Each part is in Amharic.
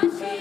Let's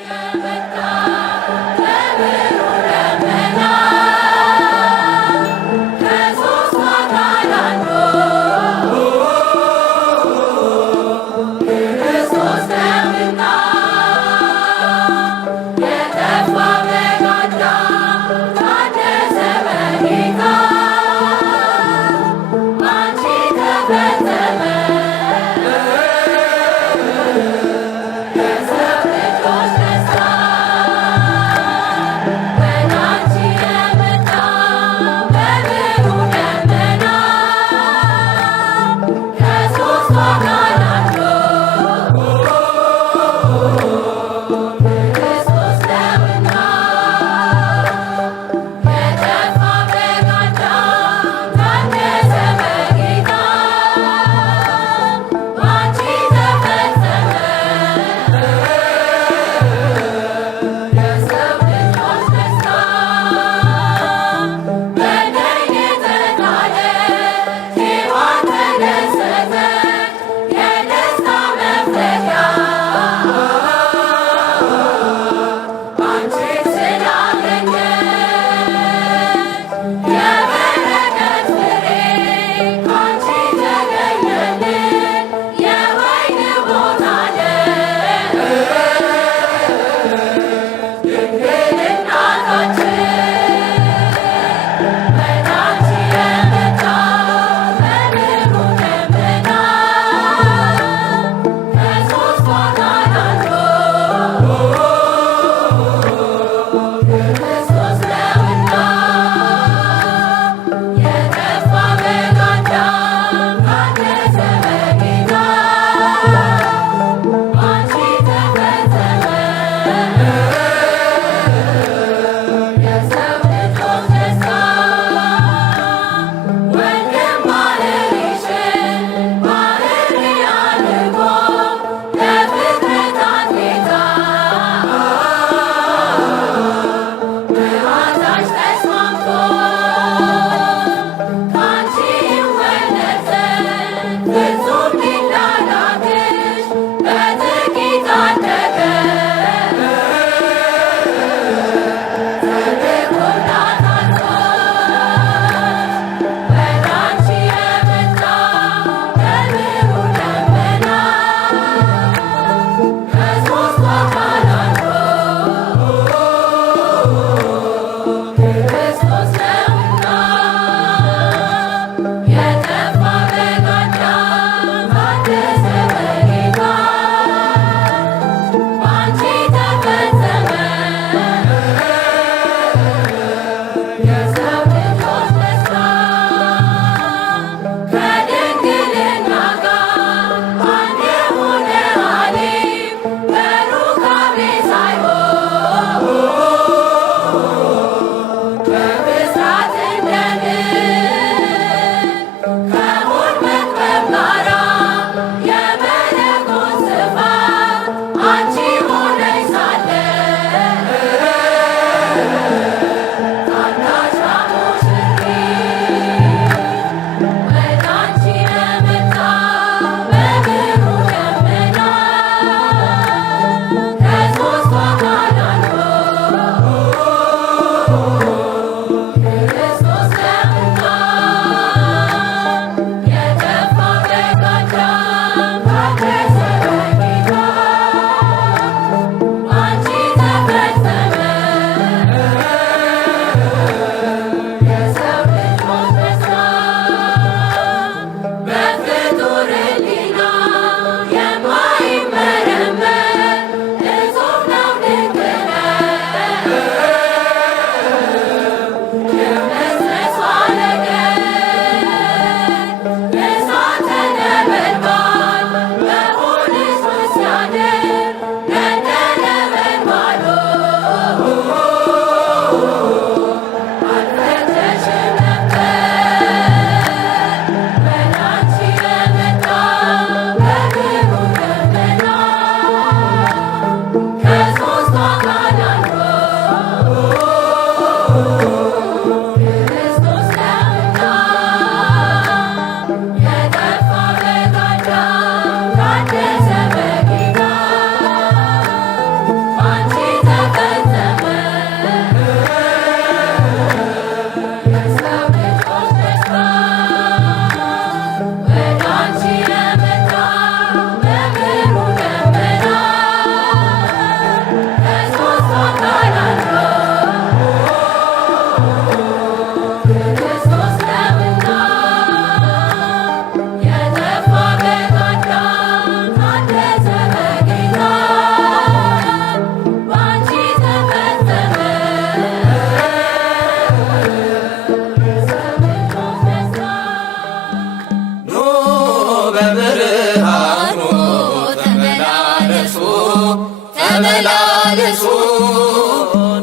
ተመላለሱ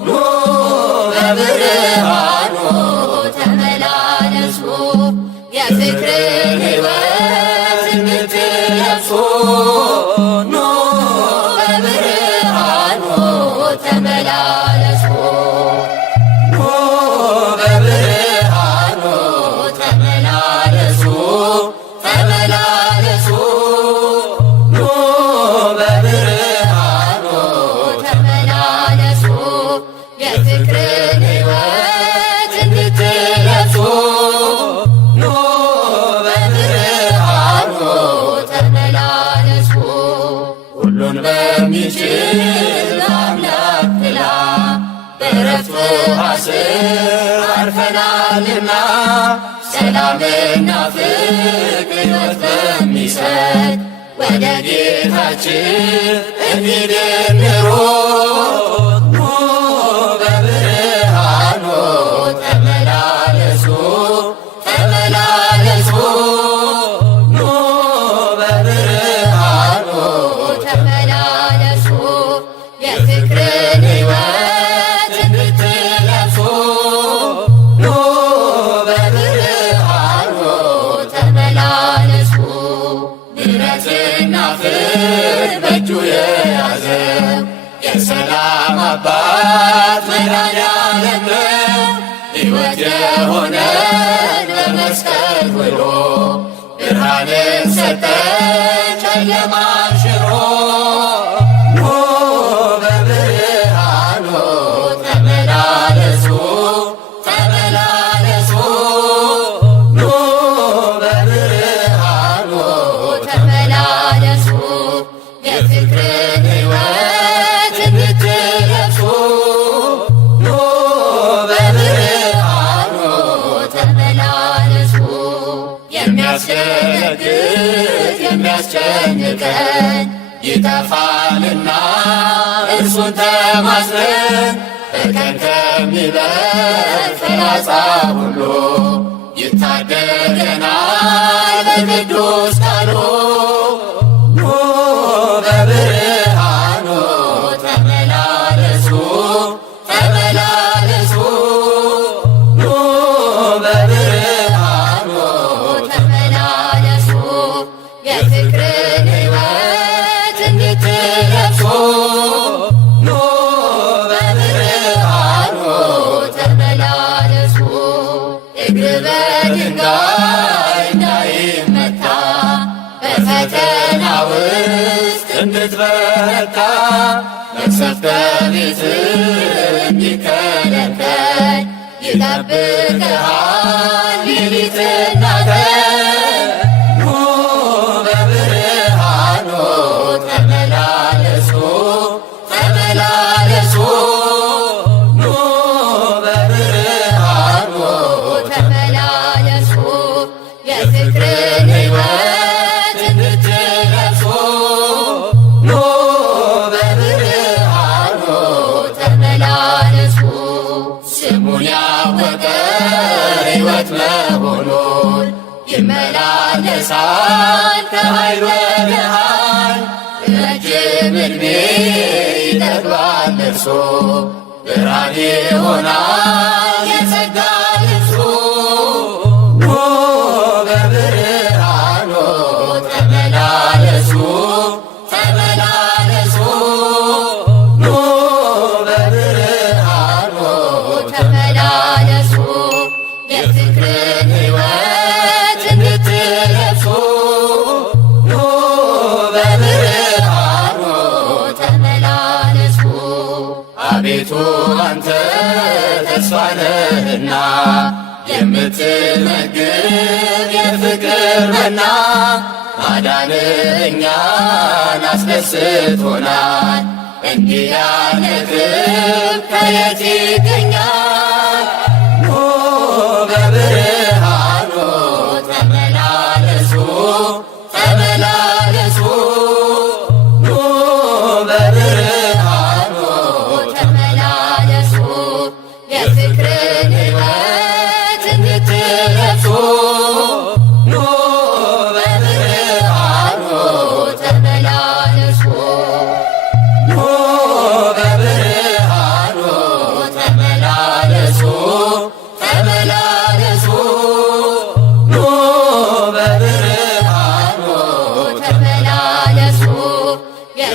ኑ በብርሃኑ ተመላለሱ የፍቅርን ሕይወት እንድትለብሱ ኑ በብርሃኑ ተመላለሱ ኑ በብርሃኑ ተመላለሱ ተመላለሱ ኑ በብርሃኑ ተመላለሱ የፍቅርን ሕይወት እንድትለብሱ ኑ በብርሃኑ ተመላለሱ ሁሉን በሚችል አምላክ ጥላ በዕረፍቱ ውኃ ስር አርፈናልና ሰላምና ፍቅር ሕይወት በሚሰጥ ወደ ጌታችን እንሂድ እንሩጥ ኑ በብርሃኑ ተመላለሱ ተመላለሱ ኑ በብርሃኑ ተመላለሱ የፍቅርን ሕይወት እንድትለብሱ ኑ በብርሃኑ ተመላለሱ ምሕረትና ፍቅር በእጁ የያዘው የሰላም አባት መድኃኔዓለም ነው። ሕይወት የሆነን በመስቀል ውሎ ብርሃንን ሰጠን ጨለማን ሽሮ ኑ በብርሃኑ ተመላለሱ ተመላለሱ ኑ በብርሃኑ ተመላለሱ የፍቅርን ሕይወት እንድትለብሱ ኑ በብርሃኑ ተመላለሱ የሚያስደነግጥ የሚያስጨንቀን ይጠፋልና እርሱን ተማጽነን በቀን ከሚበር ፍላጻ ሁሉ ይታደገናል በቅዱስ ቃሉ ኑ በብርሃኑ ተመላለሱ ተመላለሱ ኑ በብርሃኑ ተመላለሱ የፍቅርን ሕይወት እንድትለብሱ ኑ በብርሃኑ ተመላለሱ እግር በድንጋይ እንዳይመታ በፈተና ውስጥ እንድትበረታ መቅሰፍተ ቤትህ እንዲከለከል ይጠብቅሃል ሌሊትና ቀን ኑ በብርሃኑ ተመላለሱ ተመላለሱ ኑ በብርሃኑ ተመላለሱ የፍቅርን ሕይወት እንድትለብሱ ኑ በብርሃኑ ተመላለሱ ስሙን ያወቀ ሕይወት መሆኑን ይመላለሳል ከኃይል ወደ ኃይል ረጅም ዕድሜ ይጠግባል እርሱ ብርሃን ይሆናል የጸጋ ልብሱ ኑ በብርሃኑ ተመላለሱ ተመላለሱ ኑ በብርሃኑ ተመላለሱ የፍቅርን ሕይወት እንድትለብሱ ኑ በብርሃኑ ተመላለሱ አቤቱ አንተ ተስፋ ነህና የምትመግብ የፍቅር መና ማዳንህ እኛን አስደስቶናል እንዲህ ያለ ክብር ከየት ይገኛል ኑ በብርሃኑ ተመላለሱ ተመላለሱ ኑ በብርሃኑ ተመላለሱ የፍቅርን ሕይወት እንድትለብሱ ኑ በብርሃኑ ተመላለሱ ኑ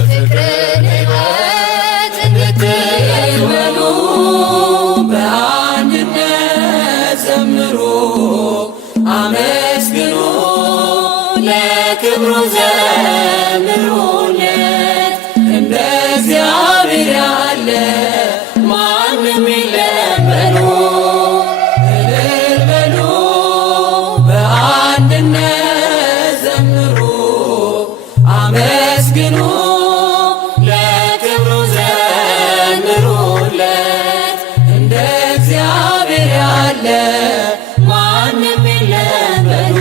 የፍቅርን ሕይወት እንድትበሉ በአንድነት ዘምሩ አመስግኑ ለክብሩ ዘምሩለት። እንደ እግዚአብሔር ያለ ማንም የለም በሉ። እልል በሉ በአንድነት ዘምሩ አመስግኑ ለክብሩ ዘምሩለት። እንደ እግዚአብሔር ያለ ማንም የለም በሉ።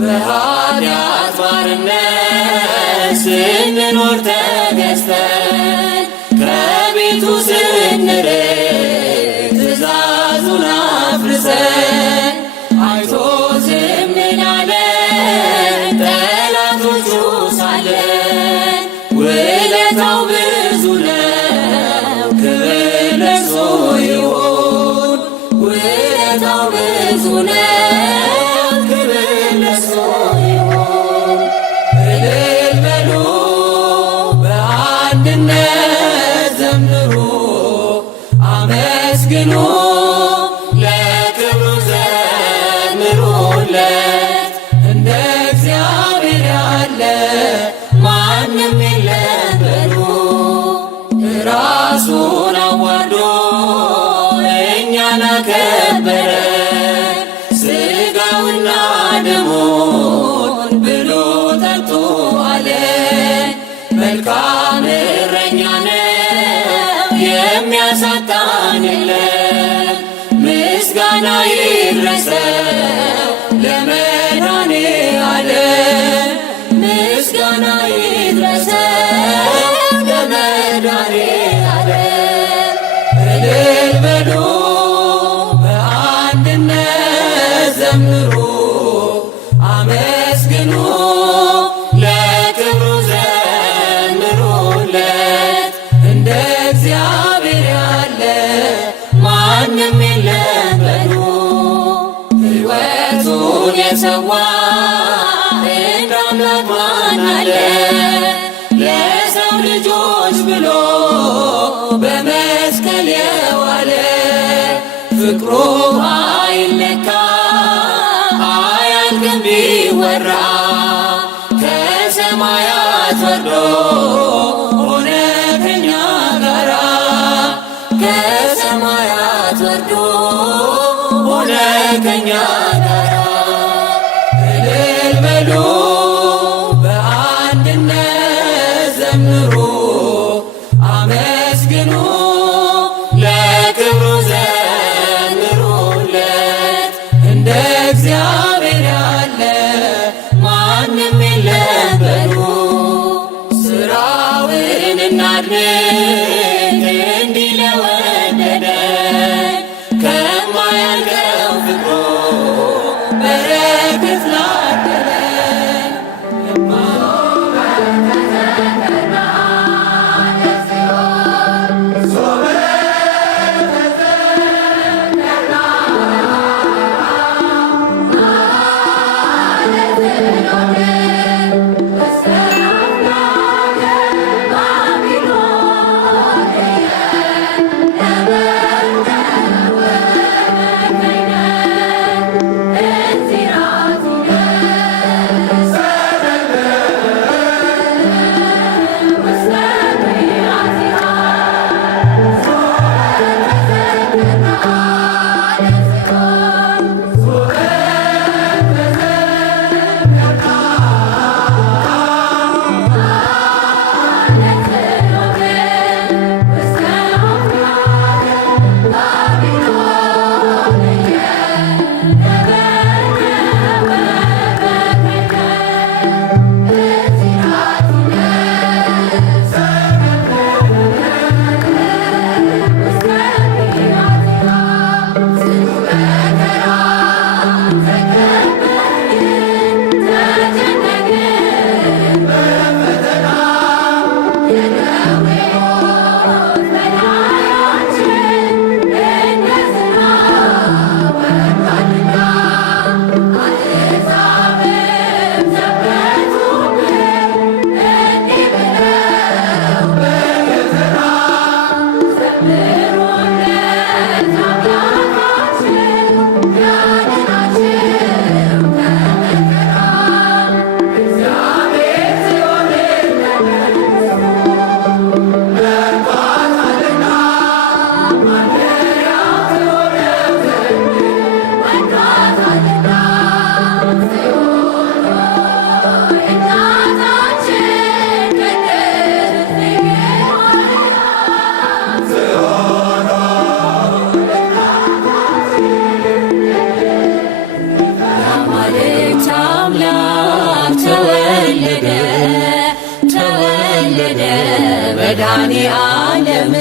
በኃጢአት ባርነት ስንኖር ተገዝተን ከቤቱ ስንርቅ ትእዛዙን አፍርሰን አይቶ ዝም ያለን ጠላቶቹ ሳለን ውለታው ብዙ ነው ክብር ለእርሱ ይሁን። ውለታው ብዙ ነው ክብር ለእርሱ ይሁን። እልል በሉ በአንድነት ዘምሩ አመስግኑ ለክብሩ ዘምሩለት። እንደ እግዚአብሔር ያለ ማንም የለም በሉ። ራሱን አዋርዶ እኛን አከበረን ሥጋውና ደሙን ብሉ ጠጡ አለን። መልካም እረኛ ነው የሚያሳጣን የለም። ምስጋና ይድረሰው ለመድኃኔዓለም። ምስጋና ይድረሰው ለመድኃኔዓለም። እልል በሉ በአንድነት ዘምሩ አመስግኑ ለክብሩ ዘምሩለት። እንደ እግዚአብሔር ያለ ማንም የለም በሉ። ሕይወቱን የሰዋ እንደ አምላክ ማን አለ? ለሰው ልጆች ብሎ በመስቀል የዋለ ፍቅሩ አይለካ አያልቅም ቢወራ ከሰማያት ወርዶ ሆነ ከኛ ጋራ ከሰማያት ወርዶ ሆነ ከኛ ጋራ። እልል በሉ በአንድነት ዘምሩ አመስግኑ ለክብሩ ዘምሩለት። እንደ እግዚአብሔር ያለ ማንም የለም በሉ። ሥራውን እናድንቅ እንዲህ ለወደደን ከማያልቀው ፍቅሩ በረከት ላደለን። Babylon መድኃኔ ዓለም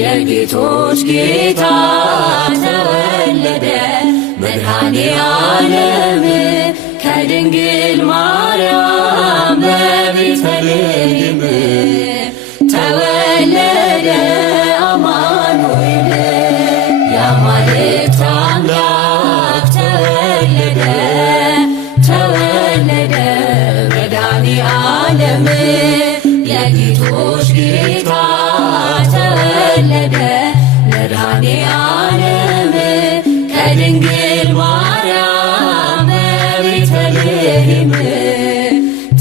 የጌቶች ጌታ ተወለደ። መድኃኔ ዓለም ከድንግል ማርያም በቤተልሔም ተወለደ። አማኑኤል የአማልክት አምላክ ተወለደ ተወለደ። መድኃኔ ዓለም የጌቶች ጌታ ተወለደ። መድኃኔ ዓለም ከድንግል ማርያም በቤተልሔም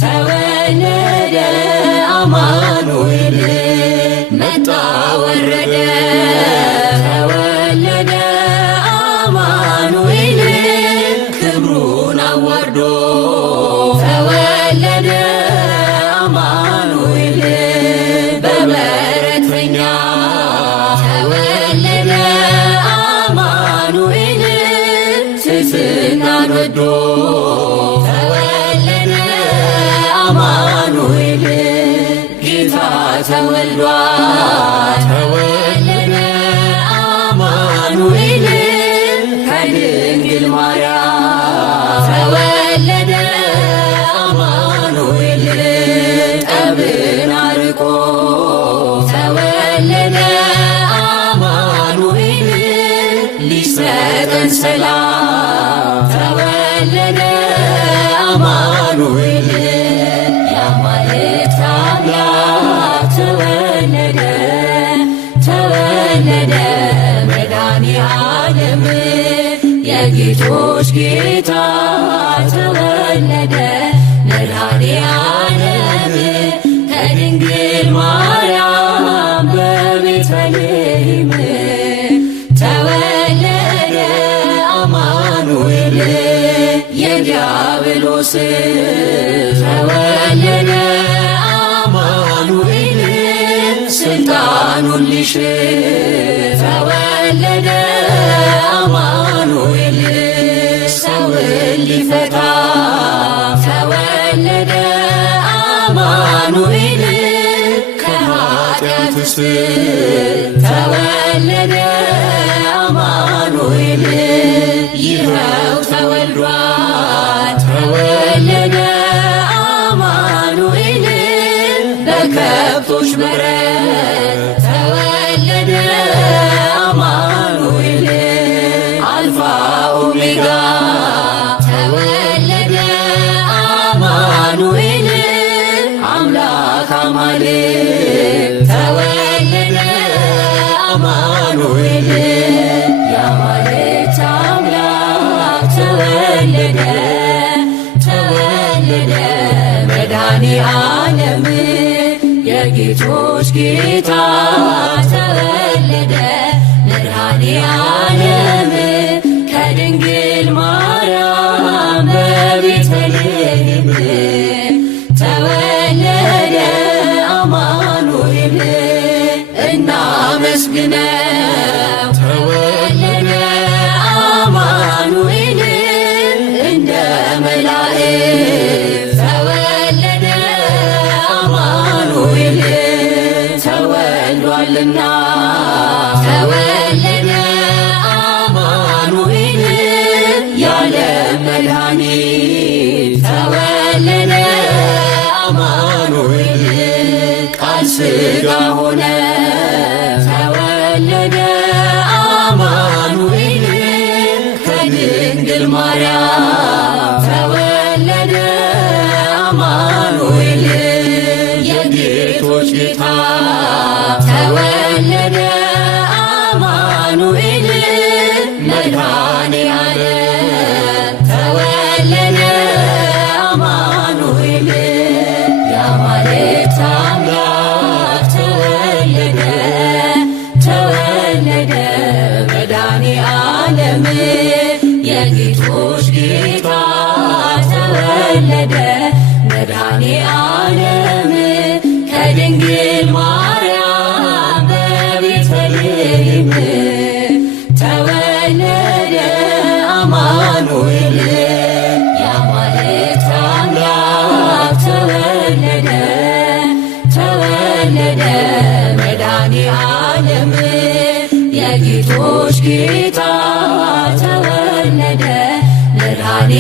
ተወለደ። አማኑኤል መጣ ወረደ ተወለደ። አማኑኤል ክብሩን አዋርዶ ተወለደ። አማኑኤል በበረተኛ ተወለደ። አማኑኤል ትሕትናን ወዶ ተወለደ። አማኑኤል ጌታ ተወልዷል ተወለደ። አማኑኤል ከድንግል ማርያም ተወለደ። አማኑኤል ጠብን አርቆ ተወለደ። አማኑኤል ሊሰጠን ሰላም ተወለደ። አማኑኤል የአማልክት አምላክ ተወለደ ተወለደ። መድኃኔ ዓለም የጌቶች ጌታ ተወለደ። መድኃኔ ዓለም ከድንግል ማርያም በቤተልሔም ተወለደ። አማኑኤል የዲያብሎስ ተወለደ። አማኑኤል ስልጣኑን ሊሽር ተወለደ። አማኑኤል ሰውን ሊፈታ ተወለደ። አማኑኤል ከኃጢአት እስር ተወለደ። አማኑኤል ይኸው ተወልዷል ተወለደ። አማኑኤል በከብቶች በረት ተወለደ። አማኑኤል አልፋ ኦሜጋ ተወለደ። አማኑኤል አምላክ አማልክት ተወለደ። አማኑኤል የአማልክት አምላክ ተወለደ ተወለደ። መድኃኔ ዓለም የጌቶች ጌታ ተወለደ። መድኃኔ ዓለም ከድንግል ማርያም በቤተልሔም ተወለደ። አማኑኤል እናመስግነው ተወለደ። አማኑኤል እንደ መላእክት ተወለደ። አማኑኤል ተወልዷልና ተወለደ። አማኑኤል የዓለም መድኃኒት ተወለደ። አማኑኤል ቃል ሥጋ ሆነ ተወለደ። አማኑኤል ከድንግል ማርያም ተወለደ። አማኑኤል የጌቶች ጌታ ተወለደ። አማኑኤል መድኃኔ ዓለም ተወለደ። አማኑኤል የአማልክት አምላክ ተወለደ ተወለደ። መድኃኔ ዓለም የጌቶች ጌታ ተወለደ። መድኃኔ ዓለም ከድንግል ማርያም በቤተልሔም ተወለደ። አማኑኤል የአማልክት አምላክ ተወለደ ተወለደ። የጌቶች ጌታ ተወለደ መድኃኔ